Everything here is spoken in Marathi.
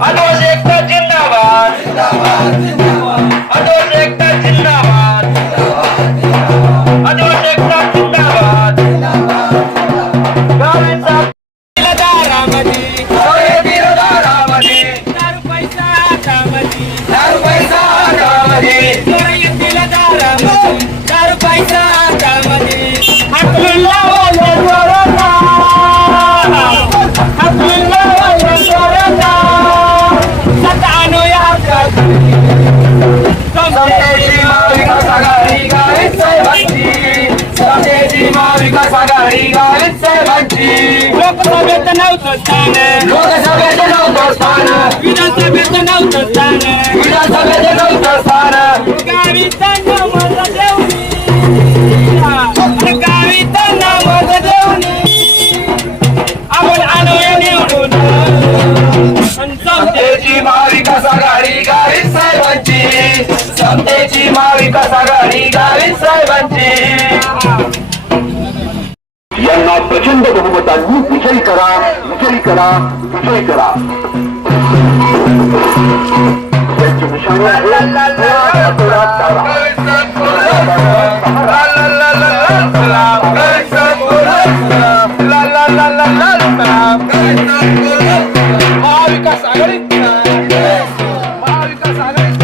А ножик-то Диндаван. Диндаван, Диндаван. महाविकास आघाडी गावीत साहेबांची. लोकसभेत नव्हतं स्थान. लोकसभेत नव्हतं स्थान. विधानसभेत नव्हतं स्थान. विधानसभेत नव्हतं स्थान. देऊनी देऊनी आपण निवडून. समतेची महाविकास आघाडी गावीत साहेबांची. समतेची महाविकास आघाडी गावीत साहेबांची. यांना प्रचंड बहुमतांनी विजयी करा विजयी करा विजयी करा. महाविकास आघाडी महाविकास आघाडी